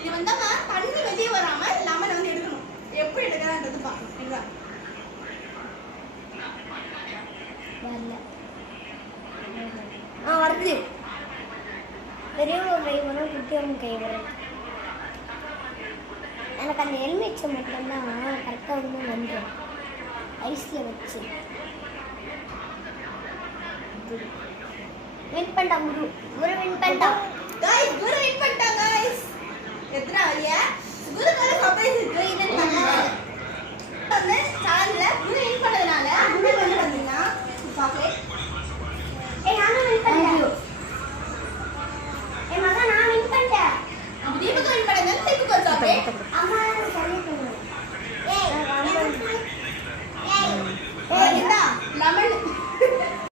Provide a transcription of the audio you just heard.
இது வந்தாம தண்ணி வெளியே வராம லெமனை வந்து எடுக்கணும். எப்படி எடுக்கலான்றது பார்க்கணும். இதுதான் வருது. பெரியவங்க கை வரும், குட்டியவங்க கை வரும். எனக்கு அந்த எலுமிச்சை மட்டும்தான் கரெக்டாக வந்து வந்துடும் ஐஸில் வச்சு. வின் பண்ணிட்டா குரு. குரு வின் பண்ணிட்டா. गाइस குரு வின் பண்ணிட்டா गाइस. எத்தனை வரியா? குரு மேல சர்ப்ரைஸ் இருக்கு. இது பண்ணா. அந்த சேனல்ல குரு